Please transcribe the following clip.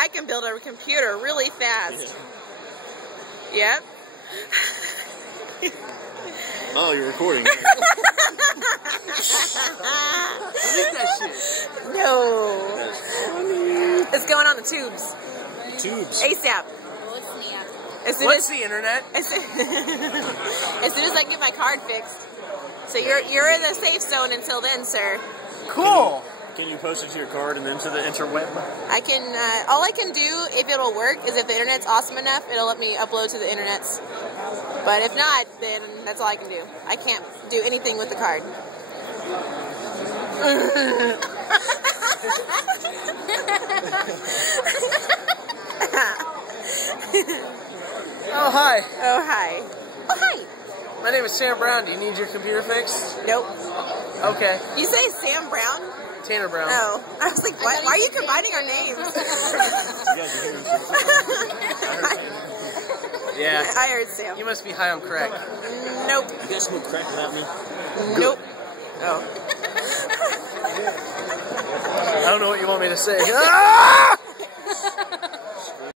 I can build a computer really fast. Yep. Oh, you're recording. Delete that shit. No. It's going on the tubes. Tubes. ASAP. What's the internet? As soon as I get my card fixed. So you're in the safe zone until then, sir. Cool. Can you post it to your card and then to the interweb? I can. All I can do, if it'll work, is if the internet's awesome enough, it'll let me upload to the internets. But if not, then that's all I can do. I can't do anything with the card. Oh, hi. Oh, hi. Oh, hi. My name is Sam Brown. Do you need your computer fixed? Nope. Okay. You say Sam Brown? Tanner Brown. Oh. I was like, why are you combining our names? Yeah. I heard Sam. You must be high on crack. Nope. You guys smoke crack without me? Nope. Oh. I don't know what you want me to say. Ah!